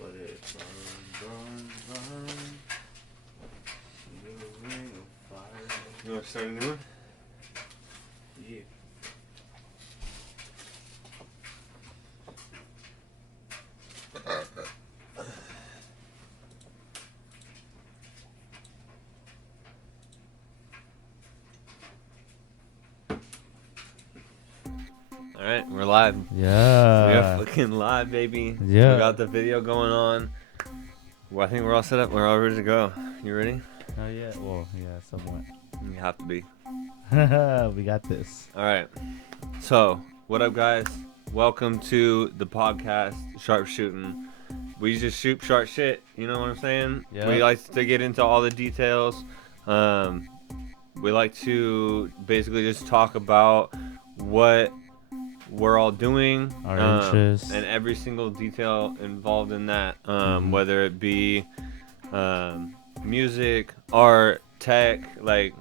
But it burns, in the ring of fire. You want to start a new one? Yeah. All right, we're live. Yeah. We're fucking live, baby. Yeah. We got the video going on. Well, I think we're all set up. We're all ready to go. You ready? Oh yeah. Well, yeah, somewhat. You have to be. We got this. All right. So, what up, guys? Welcome to the podcast, Sharp Shooting. We just shoot sharp shit. You know what I'm saying? Yeah. We like to get into all the details. We like to basically just talk about what we're all doing, Our interests. and every single detail involved in that, whether it be music, art, tech. Like,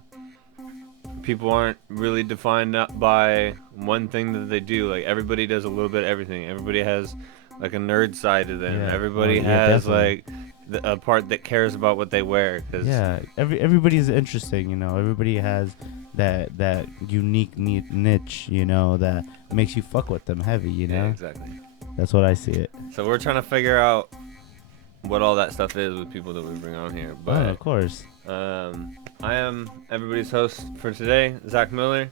people aren't really defined by one thing that they do. Like, everybody does a little bit of everything. Everybody has like a nerd side to them. Yeah. Everybody Well, yeah, has definitely. like a part that cares about what they wear. Cause Yeah. Everybody's interesting. You know. Everybody has that unique niche. You know that makes you fuck with them heavy. You know. Yeah, exactly. That's what I see it. So we're trying to figure out what all that stuff is with people that we bring on here. But Of course. I am everybody's host for today, Zach Miller.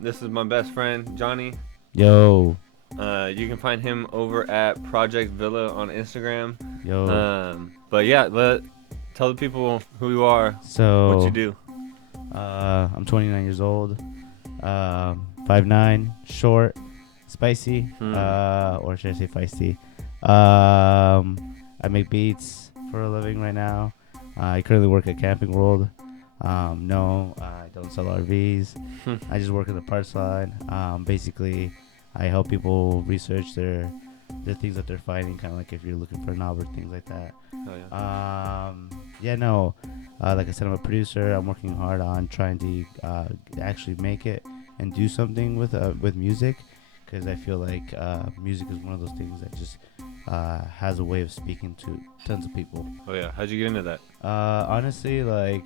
This is my best friend, Johnny. Yo. You can find him over at Project Villa on Instagram. Yo. But yeah, tell the people who you are, So. what you do. I'm 29 years old. 5'9", short, spicy. Or should I say feisty? I make beats for a living right now. I currently work at Camping World. No, I don't sell RVs. I just work in the parts line. Basically, I help people research their things that they're finding, kind of like if you're looking for a knob or things like that. Oh, yeah. Like I said, I'm a producer. I'm working hard on trying to actually make it and do something with music, because I feel like music is one of those things that just has a way of speaking to tons of people. Oh yeah, how'd you get into that? Honestly, like,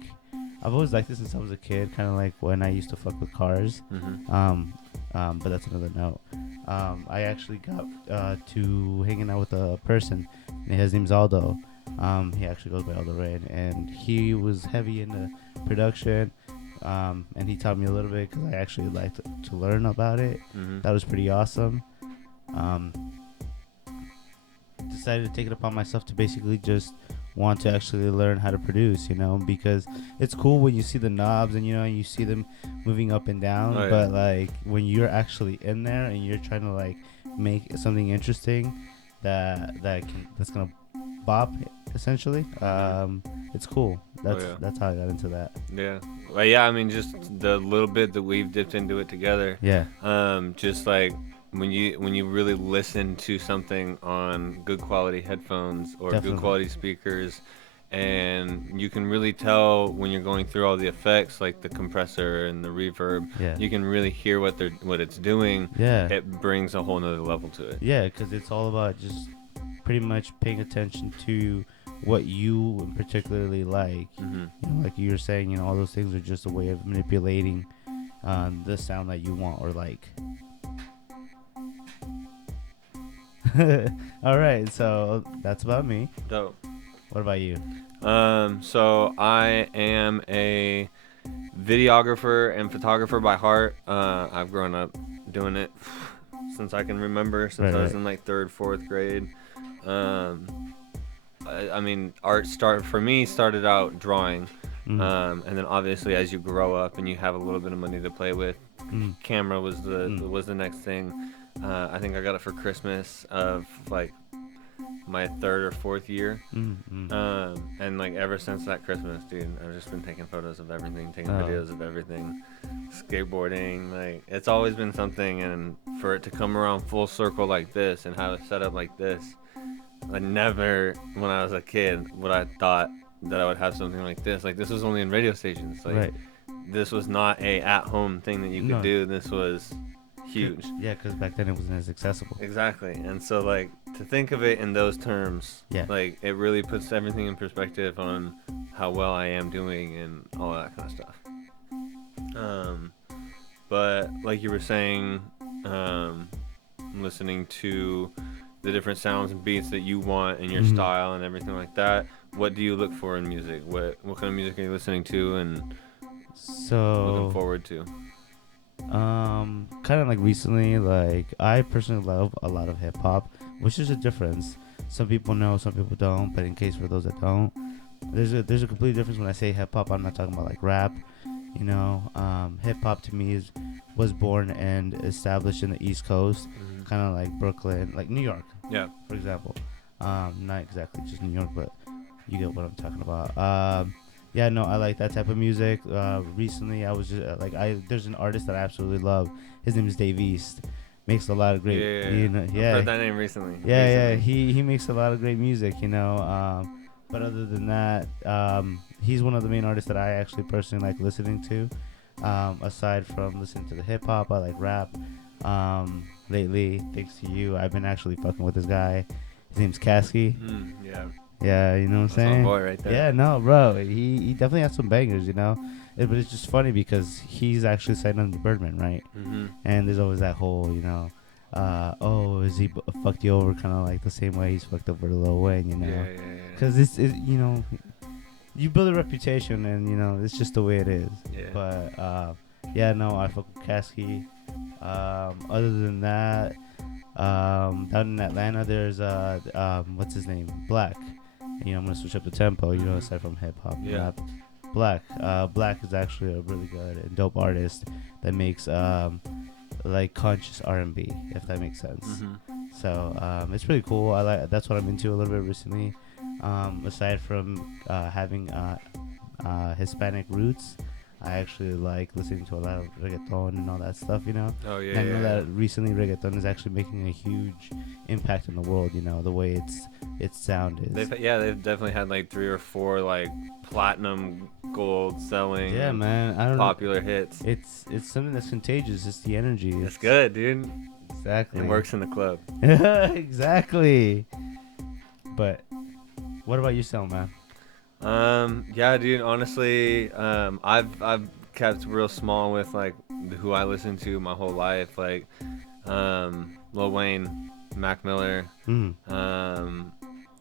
I've always liked this since I was a kid, kind of like when I used to fuck with cars. But that's another note. I actually got to hanging out with a person, and his name's Aldo. He actually goes by Aldo Rain, and he was heavy into production. And he taught me a little bit because I actually liked to learn about it. That was pretty awesome. Decided to take it upon myself to basically just want to actually learn how to produce, you know, because it's cool when you see the knobs and, you know, you see them moving up and down. Oh, yeah. But like when you're actually in there and you're trying to like make something interesting that's gonna bop essentially, it's cool. That's how I got into that. Yeah. Well, yeah, I mean, just the little bit that we've dipped into it together. Yeah. Just like when you really listen to something on good quality headphones or Definitely. good quality speakers, and you can really tell when you're going through all the effects, like the compressor and the reverb. Yeah. You can really hear what it's doing. Yeah. It brings a whole nother level to it. Yeah, because it's all about just pretty much paying attention to what you particularly like. You know, like you were saying, you know, all those things are just a way of manipulating the sound that you want or like. All right, so that's about me. Dope. What about you? So I am a videographer and photographer by heart. I've grown up doing it since I can remember, since I was in like 3rd, 4th grade. I mean, art started out drawing, and then obviously as you grow up and you have a little bit of money to play with, camera was the next thing. I think I got it for Christmas of like my 3rd or 4th year, and like ever since that Christmas, dude, I've just been taking photos of everything, taking videos of everything, skateboarding. Like, it's always been something, and for it to come around full circle like this and have it set up like this, I never, when I was a kid, would I thought that I would have something like this. Like, this was only in radio stations. Like, this was not a at-home thing that you could do. This was huge. Yeah, because back then it wasn't as accessible. Exactly. And so, like, to think of it in those terms, Yeah. like, it really puts everything in perspective on how well I am doing and all that kind of stuff. But like you were saying, listening to the different sounds and beats that you want and your style and everything like that. What do you look for in music? What kind of music are you listening to and looking forward to? Kind of like recently, like I personally love a lot of hip hop, which is a difference. Some people know, some people don't. But in case for those that don't, there's a complete difference when I say hip hop. I'm not talking about like rap. You know, hip hop to me was born and established in the East Coast, kind of like Brooklyn, like New York. Yeah. For example, not exactly just New York, but you get what I'm talking about. Yeah, no, I like that type of music. Recently, I was just there's an artist that I absolutely love. His name is Dave East. Makes a lot of great. Yeah. I've heard that name recently. Yeah. He makes a lot of great music. You know. But other than that, he's one of the main artists that I actually personally like listening to. Aside from listening to the hip hop, I like rap. Lately, thanks to you, I've been actually fucking with this guy. His name's Kasky. Yeah. Yeah, you know what I'm saying? That's my boy right there. Yeah, no, bro. He definitely has some bangers, you know? But it's just funny because he's actually signed under Birdman, right? And there's always that whole, you know, is he fucked you over kind of like the same way he's fucked over Lil Wayne, you know? Yeah. Because it's, you know, you build a reputation and, you know, it's just the way it is. Yeah. But, yeah, no, I fuck with Kasky. Other than that, down in Atlanta, there's, what's his name? Black. You know, I'm gonna switch up the tempo, you know, aside from hip hop. Yeah. Black. Black is actually a really good and dope artist that makes like conscious R&B, if that makes sense. So it's pretty cool. That's what I'm into a little bit recently. Aside from having Hispanic roots, I actually like listening to a lot of reggaeton and all that stuff, you know. Oh yeah. And I know that recently reggaeton is actually making a huge impact in the world, you know, the way its sound is. They've definitely had like 3 or 4 like platinum gold selling. Yeah, man. I don't popular hits. It's something that's contagious. It's the energy. It's good, dude. Exactly. It works in the club. Exactly. But what about yourself, man? Yeah, dude, honestly, I've kept real small with like who I listen to my whole life, like Lil Wayne, Mac Miller,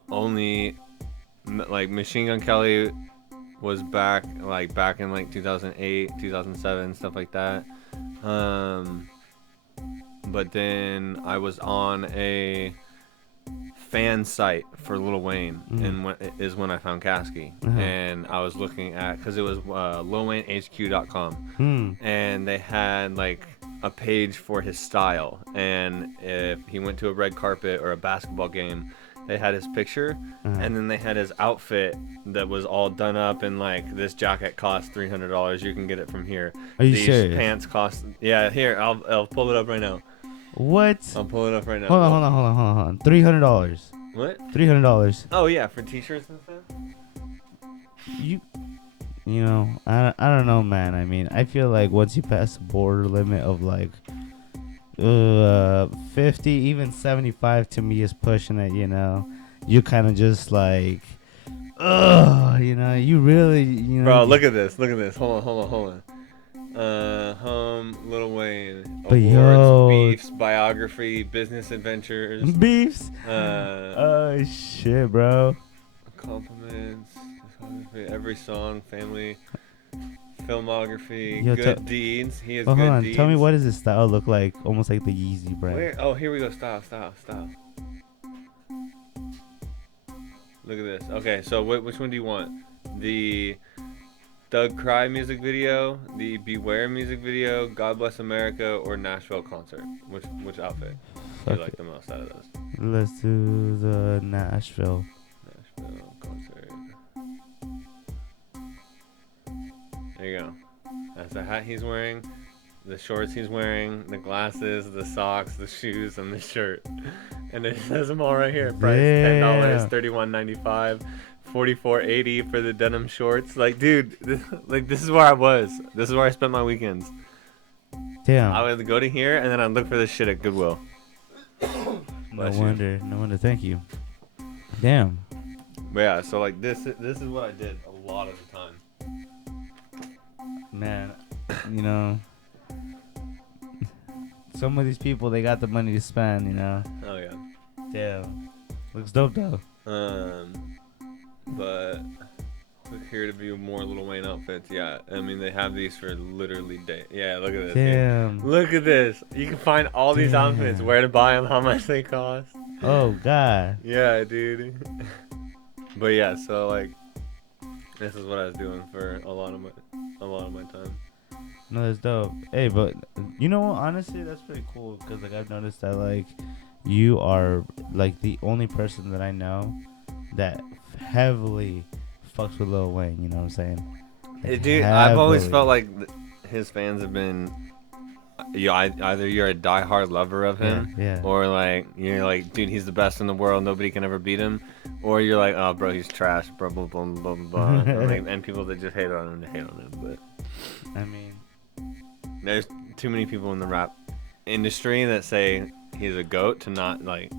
only like Machine Gun Kelly was back in like 2008, 2007, stuff like that. But then I was on a fan site for Lil Wayne, and when I found Kasky, and I was looking at, because it was LilWayneHQ.com, and they had like a page for his style, and if he went to a red carpet or a basketball game, they had his picture, and then they had his outfit that was all done up, and like this jacket cost $300. You can get it from here. Are you These serious? pants cost, yeah. Here, I'll pull it up right now. What? I'll pull it up right now. Hold on. $300. What? $300. Oh yeah, for t-shirts and stuff. You know, I don't know, man. I mean, I feel like once you pass the border limit of like 50, even 75 to me is pushing it, you know. You kind of just like, you know, you really, you know. Bro, look at this. Hold on. Lil Wayne. But Awards, beefs, biography, business adventures. Beefs? Oh shit, bro. Compliments, every song, family, filmography, Yo, good deeds. He has hold good on. deeds. Tell me, what does his style look like? Almost like the Yeezy brand. Where? Oh, here we go. Style. Look at this. Okay, so which one do you want? The Thug Cry music video, the Beware music video, God Bless America, or Nashville concert? Which outfit do you like the most out of those? Let's do the Nashville concert. There you go. That's the hat he's wearing, the shorts he's wearing, the glasses, the socks, the shoes, and the shirt. And it says them all right here. Price $10, $31.95, $44.80 for the denim shorts. Like, dude, this is where I was. This is where I spent my weekends. Damn. I would go to here and then I'd look for this shit at Goodwill. No Bless you. wonder. No wonder. Thank you. Damn. But yeah, so like this is what I did a lot of the time. Man, you know, some of these people, they got the money to spend, you know. Oh yeah. Damn. Looks dope though. But click here to view more Lil Wayne outfits. Yeah, I mean they have these for literally days. Yeah, look at this. Damn. Dude. Look at this. You can find all these outfits, where to buy them, how much they cost. Oh God. Yeah, dude. But yeah, so like, this is what I was doing for a lot of my time. No, that's dope. Hey, but you know what? Honestly, that's pretty cool because like I've noticed that like you are like the only person that I know that heavily fucks with Lil Wayne. You know what I'm saying? Like, Dude, I've always heavily. felt like his fans have been, either you're a diehard lover of him, Yeah. or like you're like, dude, he's the best in the world, nobody can ever beat him, or you're like, oh, bro, he's trash, blah blah blah blah blah, and people that just hate on him. But I mean, there's too many people in the rap industry that say he's a goat to not like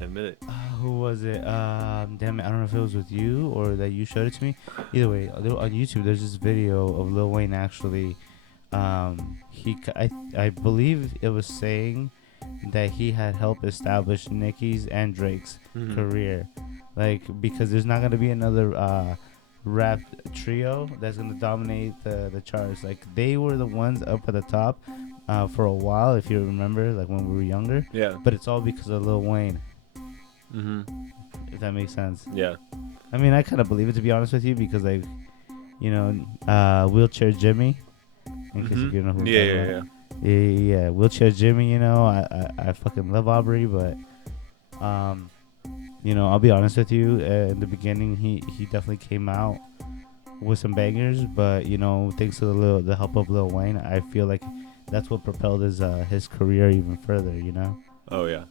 admit it. who was it? Damn it, I don't know if it was with you or that you showed it to me. Either way, on YouTube, there's this video of Lil Wayne actually. I believe it was saying that he had helped establish Nicki's and Drake's career, like because there's not gonna be another rap trio that's gonna dominate the charts. Like they were the ones up at the top for a while, if you remember, like when we were younger. Yeah. But it's all because of Lil Wayne. If that makes sense. Yeah. I mean, I kind of believe it, to be honest with you, because like, you know, Wheelchair Jimmy. In case you know who I'm talking about. Yeah, Wheelchair Jimmy, you know, I fucking love Aubrey, but, you know, I'll be honest with you, in the beginning, he definitely came out with some bangers, but, you know, thanks to the help of Lil Wayne, I feel like that's what propelled his career even further, you know? Oh, yeah.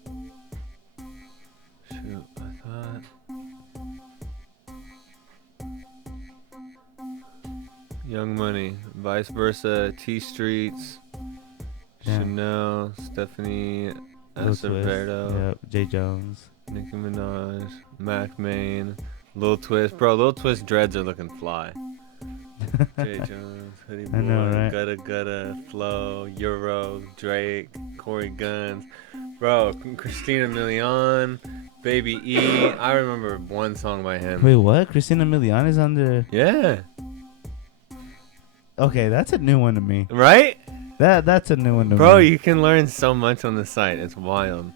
Shoot, I thought... Young Money, Vice Versa, T Streets, Chanel, Stephanie Acevedo, Yep, Jay Jones, Nicki Minaj, Mac Main, Lil Twist. Bro, Lil Twist dreads are looking fly. Jay Jones, Hoodie Boy, I know, right? Gutta, Flo, Euro, Drake, Corey Guns. Bro, Christina Milian, Baby E. I remember one song by him. Wait, what? Christina Milian is under... Yeah. Okay, that's a new one to me. Right? That's a new one to me. Bro, you can learn so much on the site. It's wild.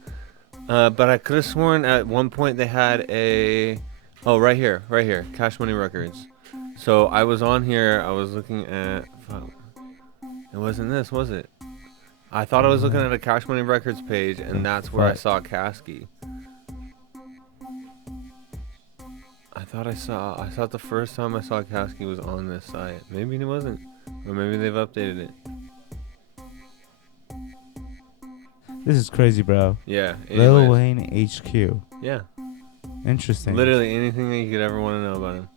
But I could have sworn at one point they had a... Oh, right here. Cash Money Records. So I was on here. I was looking at... It wasn't this, was it? I thought I was looking at a Cash Money Records page, and that's where I saw Kasky. I thought the first time I saw Kasky was on this site. Maybe it wasn't. Or maybe they've updated it. This is crazy, bro. Yeah. Lil Wayne HQ. Yeah. Interesting. Literally anything that you could ever want to know about him.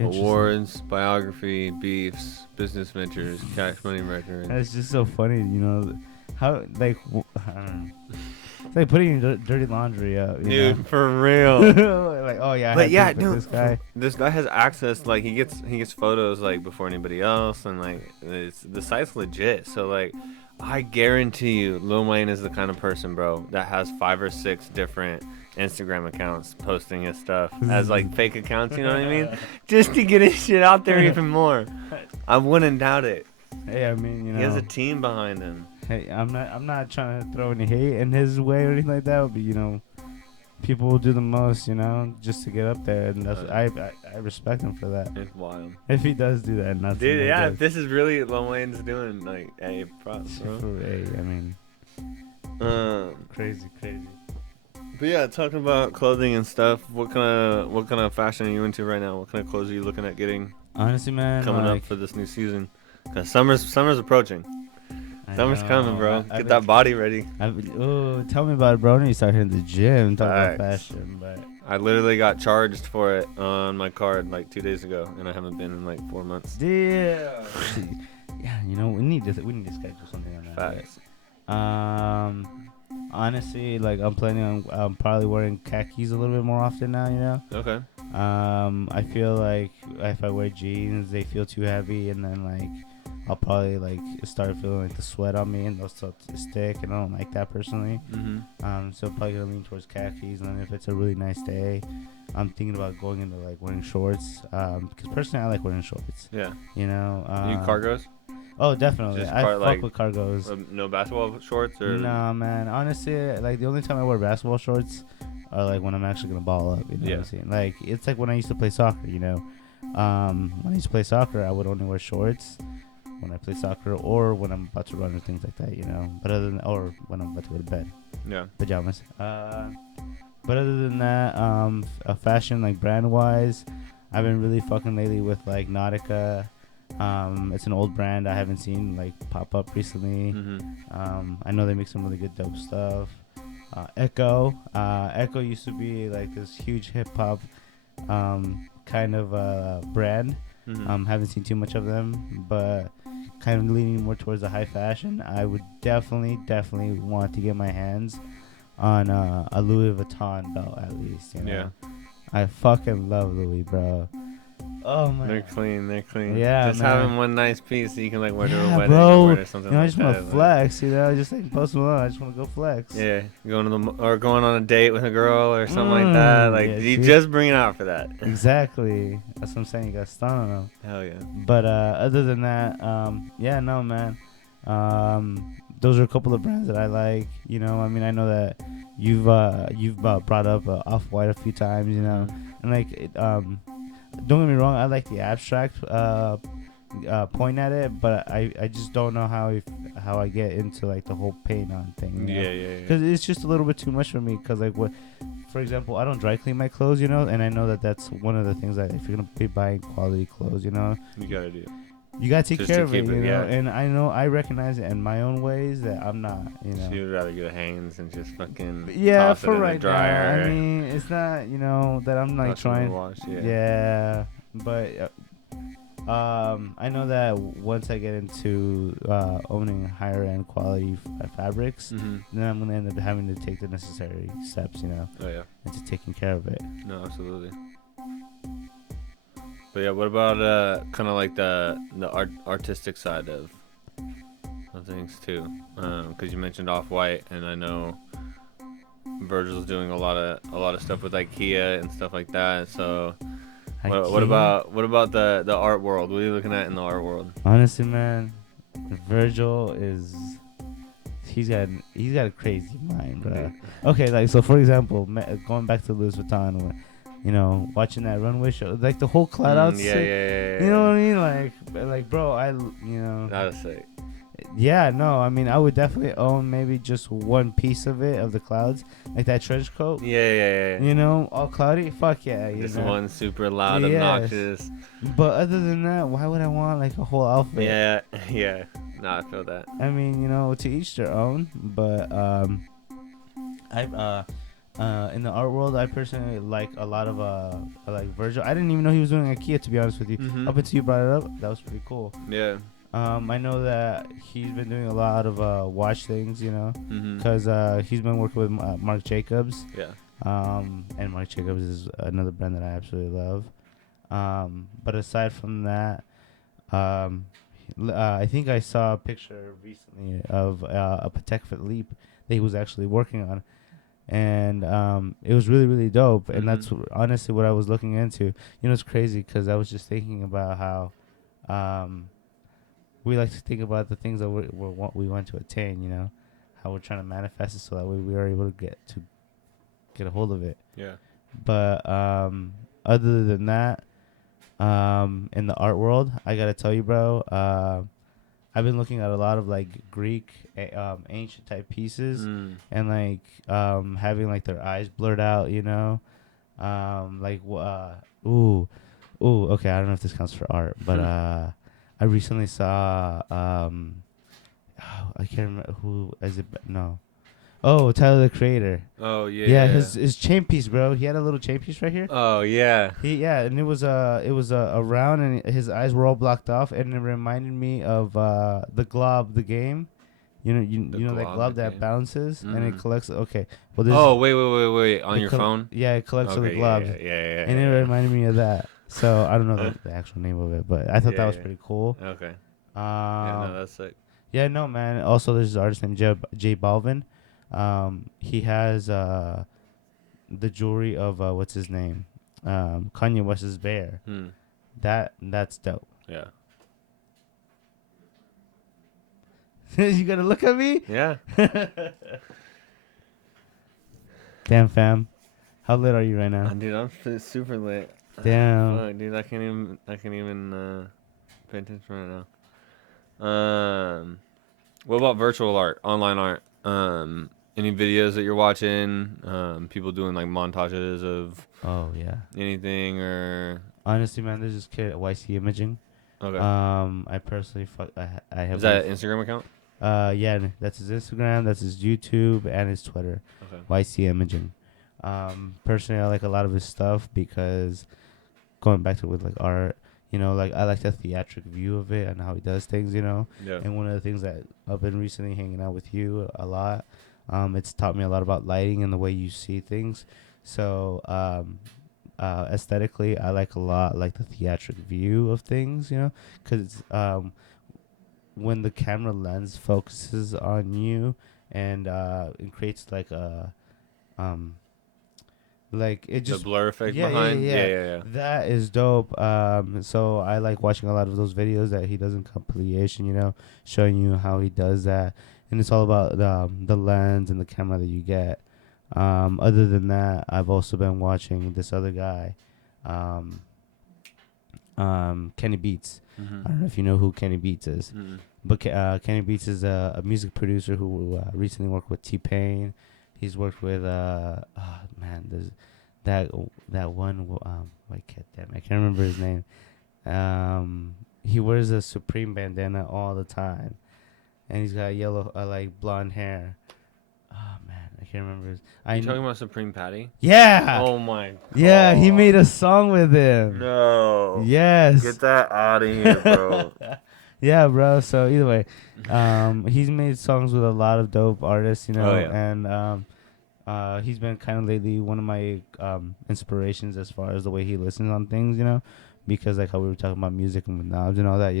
Awards, biography, beefs, business ventures, Cash Money Records. That's just so funny, you know. How, like, I don't know. It's like putting your dirty laundry out. Dude, know? for real. Like, oh yeah. But yeah, dude, this guy has access. Like he gets photos like before anybody else, and like the site's legit. So like, I guarantee you, Lil Wayne is the kind of person, bro, that has 5 or 6 different Instagram accounts posting his stuff as like fake accounts. You know what I mean? Just to get his shit out there even more. I wouldn't doubt it. Hey, I mean, you know, he has a team behind him. Hey, I'm not trying to throw any hate in his way or anything like that, but you know, people will do the most, you know, just to get up there, and that's I respect him for that. It's wild. If he does do that, not dude, yeah, if this is really Lil Wayne's doing, like, hey, props, bro. Hey, I mean, crazy. But yeah, talking about clothing and stuff, what kind of fashion are you into right now? What kind of clothes are you looking at getting? Honestly, man, coming up for this new season, cause summer's approaching. Summer's coming, bro. Get that body ready. Tell me about it, bro. I need to start hitting the gym, talk about fashion. But I literally got charged for it on my card like 2 days ago, and I haven't been in like 4 months. Yeah. Yeah, you know, we need to schedule something on that. Facts. Honestly, like I'm planning on probably wearing khakis a little bit more often now. You know. Okay. I feel like if I wear jeans, they feel too heavy, and then like I'll probably like start feeling like the sweat on me, and they'll start to stick, and I don't like that personally. So probably gonna lean towards khakis, and then if it's a really nice day, I'm thinking about going into like wearing shorts. Because personally, I like wearing shorts. Yeah. You know. You cargos? Oh, definitely. Just I fuck like, with cargos. No basketball shorts or? Nah, man. Honestly, like the only time I wear basketball shorts are like when I'm actually gonna ball up. You know what I'm saying? Like it's like when I used to play soccer. You know, when I used to play soccer, I would only wear shorts when I play soccer or when I'm about to run or things like that. You know, but other than or when I'm about to go to bed. Yeah. Pajamas. But other than that, fashion like brand wise, I've been really fucking lately with like Nautica. It's an old brand I haven't seen like pop up recently. I know they make some really good dope stuff. Echo used to be like this huge hip hop kind of brand. Haven't seen too much of them, but kind of leaning more towards the high fashion. I would definitely want to get my hands on a Louis Vuitton belt at least. You know? Yeah. I fucking love Louis, bro. Oh man, They're clean. Yeah, just man. having one nice piece that you can like wear to a Yeah, wedding bro. or something. You know, I like just want that, to flex. You know, just like post them on. I just want to go flex. Yeah, going on a date with a girl or something like that. Like yeah, you see? just bring it out for that. Exactly. That's what I'm saying. You got stun on them. Hell yeah. But other than that, yeah, no, man. Those are a couple of brands that I like. You know, I mean, I know that you've brought up Off-White a few times. You know, and like don't get me wrong, I like the abstract point at it, but I just don't know how I get into like the whole paint on thing. Yeah. Because it's just a little bit too much for me. Because like what, for example, I don't dry clean my clothes, you know, and I know that that's one of the things that if you're gonna be buying quality clothes, you know, You gotta do. you gotta take Just care to of it, keep you it, know. yeah. And I recognize it in my own ways that I'm not, you know. So you'd rather get a Hanes and just fucking Yeah, toss for it in right the dryer. now. I mean, it's not, you know, that I'm like Toss it in the trying. wash, Yeah, but I know that once I get into owning higher end quality fabrics, then I'm gonna end up having to take the necessary steps, you know, Oh yeah. into taking care of it. No, absolutely. But yeah, what about kind of like the artistic side of things too? Because you mentioned Off-White, and I know Virgil's doing a lot of stuff with IKEA and stuff like that. So what about the art world? What are you looking at in the art world? Honestly, man, Virgil he's got a crazy mind, bro. Okay, like so for example, going back to Louis Vuitton, you know, watching that runway show, like the whole cloud out. Yeah. You know what I mean? Like, bro, you know. That was sick. Yeah, no, I mean, I would definitely own maybe just one piece of it, of the clouds, like that trench coat. Yeah. You know, all cloudy. Fuck yeah. Just know? one super loud, Yes. obnoxious. But other than that, why would I want like a whole outfit? Yeah. No, I feel that. I mean, you know, to each their own. But in the art world, I personally like a lot of I like Virgil. I didn't even know he was doing IKEA, to be honest with you. Up until you brought it up, that was pretty cool. Yeah. I know that he's been doing a lot of watch things, you know, because he's been working with Marc Jacobs. Yeah. And Marc Jacobs is another brand that I absolutely love. But aside from that, I think I saw a picture recently of a Patek Philippe that he was actually working on. And it was really, really dope. And that's honestly what I was looking into. You know, it's crazy because I was just thinking about how we like to think about the things that we want to attain, you know, how we're trying to manifest it so that way we are able to get a hold of it. Yeah. But other than that, in the art world, I got to tell you, bro, I've been looking at a lot of like Greek ancient type pieces and like having like their eyes blurred out, you know, okay, I don't know if this counts for art, but I recently saw I can't remember who is it, no, Oh, Tyler the Creator. Oh yeah. Yeah, his chain piece, bro. He had a little chain piece right here. Oh yeah. And it was a round, and his eyes were all blocked off, and it reminded me of the Glob, the game. You know that Glob, glob the that game. bounces and it Mhm. collects. Okay, well this. Oh wait. On your phone? Yeah, it collects all the Okay. globs, Yeah. and it reminded me of that. So I don't know the actual name of it, but I thought that was Yeah. pretty cool. Okay. Yeah, no, Um, that's sick. yeah, no man. Also, there's this artist named J Balvin. He has the jewelry of what's his name, Kanye West's bear. That's dope. Yeah. You gonna look at me? Yeah. Damn, fam. How lit are you right now? Dude, I'm super lit. Damn. Fuck, dude, I can't even pay attention right now. What about virtual art, online art? Any videos that you're watching? People doing like montages of Oh yeah. anything or Honestly, man, there's this kid at YC Imaging. okay. I personally I have. Is that an Instagram account? Yeah, that's his Instagram, that's his YouTube, and his Twitter. Okay. YC Imaging. Personally, I like a lot of his stuff because going back to with like art, like I like the theatric view of it and how he does things, Yeah. And one of the things that I've been recently hanging out with you a lot, it's taught me a lot about lighting and the way you see things. So, aesthetically, I like a lot like the theatric view of things, because when the camera lens focuses on you and it creates like a like it just the blur effect yeah, behind. yeah. That is dope. So I like watching a lot of those videos that he does in compilation, showing you how he does that, and it's all about the lens and the camera that you get. Other than that, I've also been watching this other guy, Kenny Beats. Mm-hmm. I don't know if you know who Kenny Beats is. Mm-hmm. But Kenny Beats is a music producer who recently worked with T-Pain. He's worked with there's that one I can't remember his name. He wears a Supreme bandana all the time, and he's got yellow like blonde hair. Oh man, I can't remember his. You talking about Supreme Patty? Yeah. Oh my. Yeah, he made a song with him. No. Yes. Get that out of here, bro. Yeah, bro. So either way, he's made songs with a lot of dope artists, Oh, yeah. and he's been kind of lately one of my inspirations as far as the way he listens on things, because like how we were talking about music and with knobs and all that,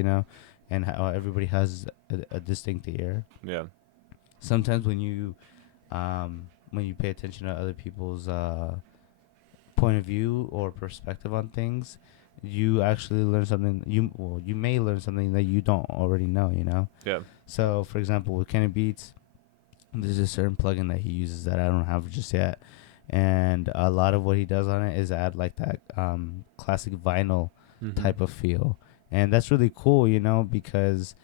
and how everybody has a distinct ear. Yeah. Sometimes when you pay attention to other people's point of view or perspective on things, you actually learn something. You may learn something that you don't already know. Yeah. So, for example, with Kenny Beats, there's a certain plugin that he uses that I don't have just yet, and a lot of what he does on it is add like that classic vinyl type of feel, and that's really cool, because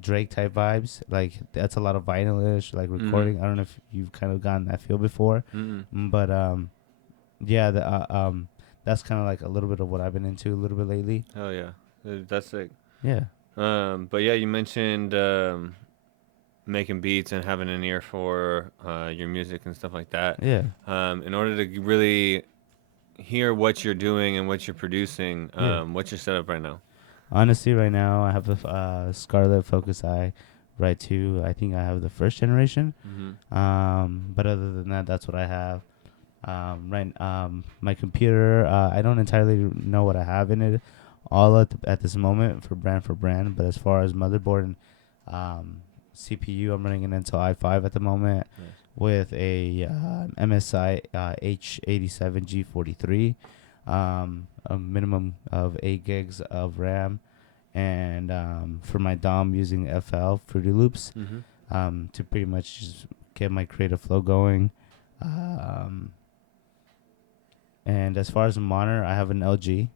Drake type vibes, like that's a lot of vinyl-ish, like recording. I don't know if you've kind of gotten that feel before, but yeah, that's kind of like a little bit of what I've been into a little bit lately. Oh yeah, that's sick. Yeah. But yeah, you mentioned making beats and having an ear for your music and stuff like that. Yeah. In order to really hear what you're doing and what you're producing, what's your setup right now? Honestly, right now I have the Scarlett Focus Eye right 2. I think I have the first generation. But other than that, that's what I have. My computer, I don't entirely know what I have in it all at this moment for brand. But as far as motherboard and CPU, I'm running an Intel i5 at the moment. Nice. With a MSI H87 G43, a minimum of 8 gigs of RAM, and for my DOM using FL Fruity Loops to pretty much just get my creative flow going. And as far as a monitor, I have an LG.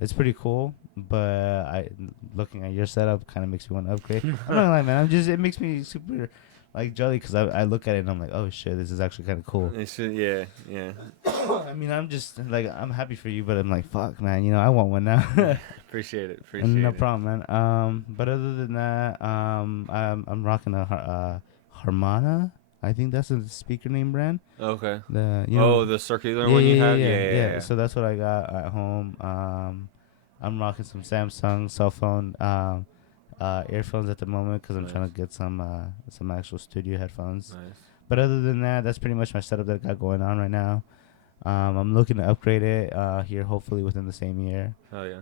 It's pretty cool, but looking at your setup kind of makes me want to upgrade. I'm not gonna lie, man. It makes me super like jelly because I look at it and I'm like, oh shit, this is actually kind of cool. Yeah. I mean, I'm just like, I'm happy for you, but I'm like, fuck, man, I want one now. Appreciate it. No problem, man. But other than that, I'm rocking a Harmana. I think that's a speaker name brand. Okay. The the circular one you had? Yeah. So that's what I got at home. I'm rocking some Samsung cell phone earphones at the moment because I'm trying to get some actual studio headphones. Nice. But other than that, that's pretty much my setup that I got going on right now. I'm looking to upgrade it here, hopefully within the same year. Oh yeah.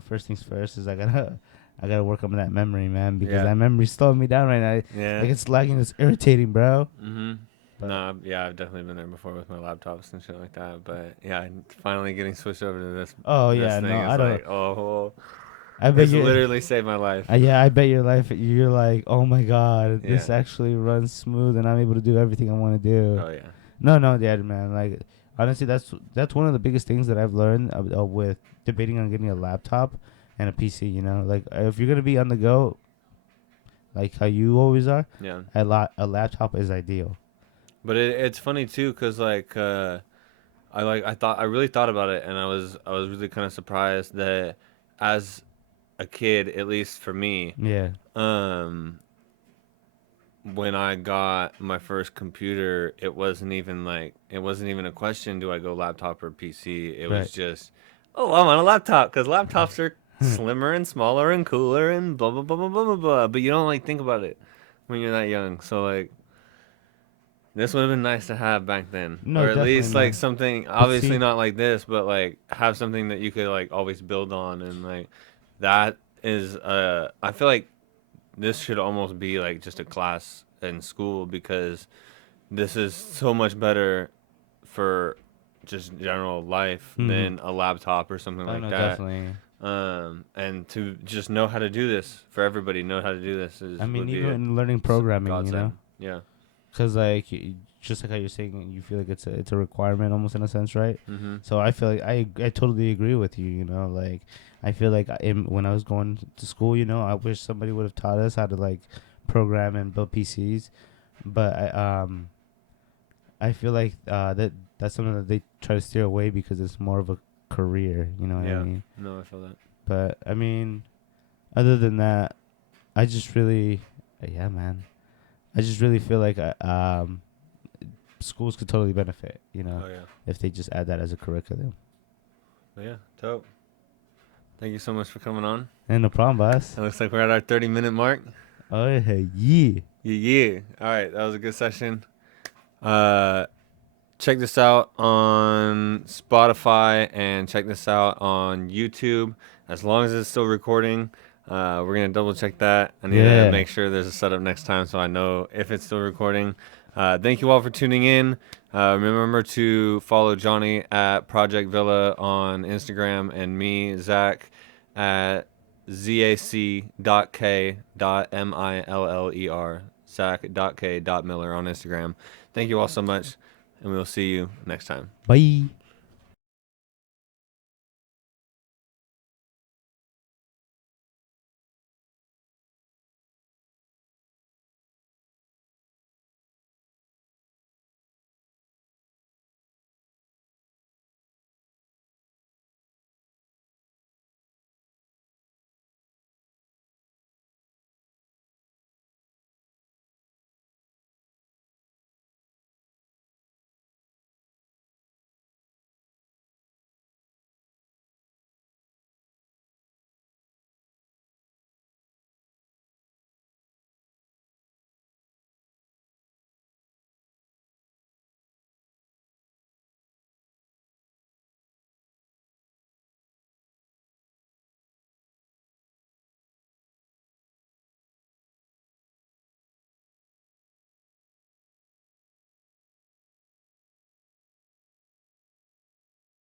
First things first is I gotta work on that memory, man, because Yeah. that memory's slowing me down right now. Yeah. Like it's lagging, it's irritating, bro. No, yeah, I've definitely been there before with my laptops and shit like that. But yeah, finally getting switched over to this. Oh this yeah, thing no, is I don't. like, oh, I bet it's you literally saved my life. Yeah, I bet your life. You're like, oh my god, Yeah. this actually runs smooth, and I'm able to do everything I want to do. Oh yeah. No, yeah, man. Like honestly, that's one of the biggest things that I've learned with debating on getting a laptop and a PC. You know, like if you're gonna be on the go, like how you always are, Yeah. a laptop is ideal. But it's funny too, cause like I really thought about it, and I was really kind of surprised that as a kid, at least for me, Yeah. when I got my first computer, it wasn't even a question, do I go laptop or PC? It was just, oh, I'm on a laptop, because laptops are slimmer and smaller and cooler and blah, blah, blah, blah, blah, blah, blah. But you don't, like, think about it when you're that young. So, like, this would have been nice to have back then. No, or at least, definitely like, not. something, obviously not like this, but, like, have something that you could, like, always build on. And, like, that is, I feel like this should almost be, like, just a class in school, because this is so much better for just general life than a laptop or something like that. Definitely. And to just know how to do this for everybody, know how to do this is. I mean, would be even learning programming, you know. Yeah. Because like just like how you're saying, you feel like it's a requirement almost in a sense, right? Mm-hmm. So I feel like I totally agree with you. You know, like I feel like when I was going to school, you know, I wish somebody would have taught us how to like program and build PCs, but I feel like that's something that they try to steer away because it's more of a career. You know what I mean? No, I feel that. But I mean, other than that, I just really, man. I just really feel like schools could totally benefit, you know, if they just add that as a curriculum. But yeah, dope. Thank you so much for coming on. And no problem, boss. It looks like we're at our 30-minute mark. Oh, yeah. Yeah. All right, that was a good session. Check this out on Spotify and check this out on YouTube. As long as it's still recording, we're going to double check that. I need to make sure there's a setup next time so I know if it's still recording. Thank you all for tuning in. Remember to follow Johnny at Project Villa on Instagram and me, Zach, at zac.k.miller, Zach.k.miller on Instagram. Thank you all so much, and we'll see you next time. Bye.